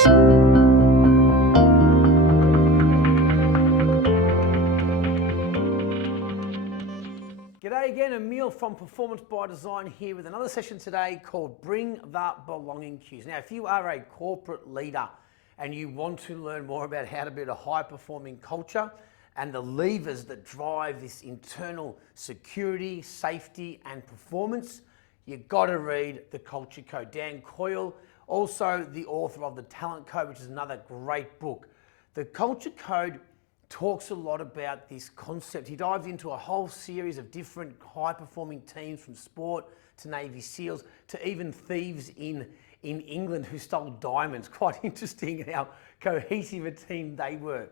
G'day again, Emil from Performance by Design here with another session today called Bring the Belonging Cues. Now, if you are a corporate leader and you want to learn more about how to build a high-performing culture and the levers that drive this internal security, safety, and performance, you've got to read The Culture Code. Dan Coyle, also the author of The Talent Code, which is another great book. The Culture Code talks a lot about this concept. He dives into a whole series of different high-performing teams, from sport to Navy SEALs to even thieves in England who stole diamonds. Quite interesting how cohesive a team they were.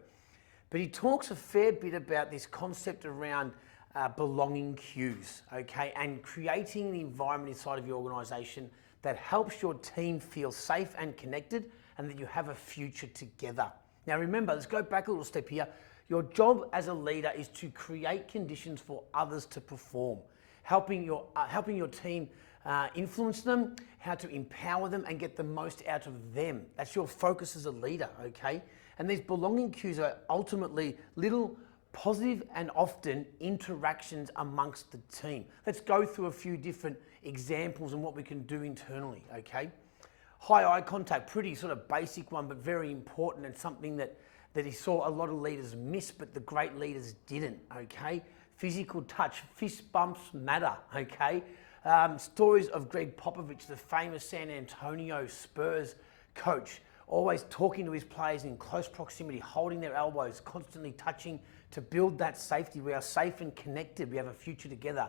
But he talks a fair bit about this concept around belonging cues, okay, and creating the environment inside of your organisation that helps your team feel safe and connected, and that you have a future together. Now remember, let's go back a little step here. Your job as a leader is to create conditions for others to perform, helping your team influence them, how to empower them and get the most out of them. That's your focus as a leader, okay? And these belonging cues are ultimately little positive and often interactions amongst the team. Let's go through a few different examples and what we can do internally, okay? High eye contact, pretty sort of basic one, but very important, and something that he saw a lot of leaders miss, but the great leaders didn't, okay? Physical touch, fist bumps matter, okay? Stories of Greg Popovich, the famous San Antonio Spurs coach, always talking to his players in close proximity, holding their elbows, constantly touching to build that safety. We are safe and connected. We have a future together.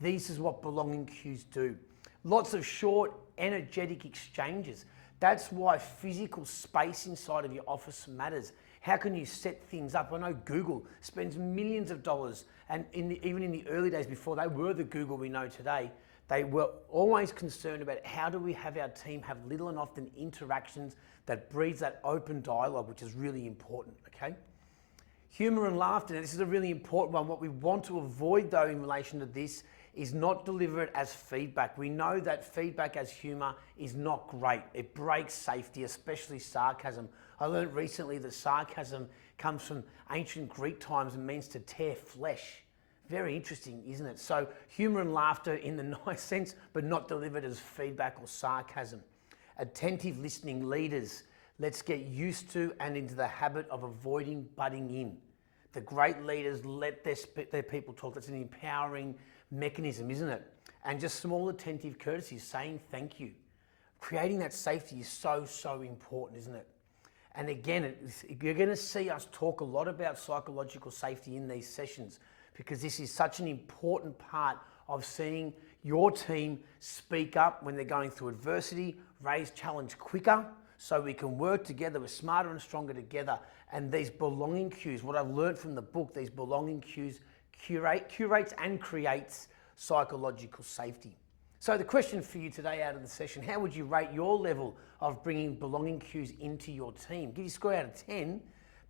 This is what belonging cues do. Lots of short, energetic exchanges. That's why physical space inside of your office matters. How can you set things up? I know Google spends millions of dollars, and even in the early days before they were the Google we know today, they were always concerned about how do we have our team have little and often interactions that breeds that open dialogue, which is really important, okay? Humor and laughter, now this is a really important one. What we want to avoid though in relation to this is not deliver it as feedback. We know that feedback as humor is not great. It breaks safety, especially sarcasm. I learned recently that sarcasm comes from ancient Greek times and means to tear flesh. Very interesting, isn't it? So humor and laughter in the nice sense, but not delivered as feedback or sarcasm. Attentive listening leaders. Let's get used to and into the habit of avoiding butting in. The great leaders let their people talk. That's an empowering mechanism, isn't it? And just small attentive courtesies, saying thank you. Creating that safety is so, so important, isn't it? And again, you're going to see us talk a lot about psychological safety in these sessions, because this is such an important part of seeing your team speak up when they're going through adversity, raise challenge quicker, so we can work together. We're smarter and stronger together. And these belonging cues, what I've learned from the book, these belonging cues curates and creates psychological safety. So the question for you today out of the session, how would you rate your level of bringing belonging cues into your team? Give you a score out of 10,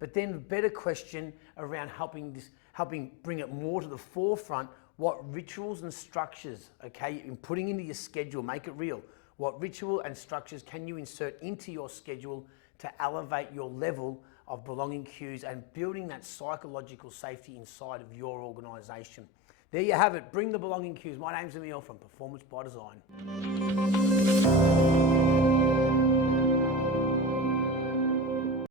but then a better question around helping bring it more to the forefront. What rituals and structures, okay, in putting into your schedule, make it real. What ritual and structures can you insert into your schedule to elevate your level of belonging cues and building that psychological safety inside of your organisation? There you have it. Bring the belonging cues. My name's Emil from Performance by Design.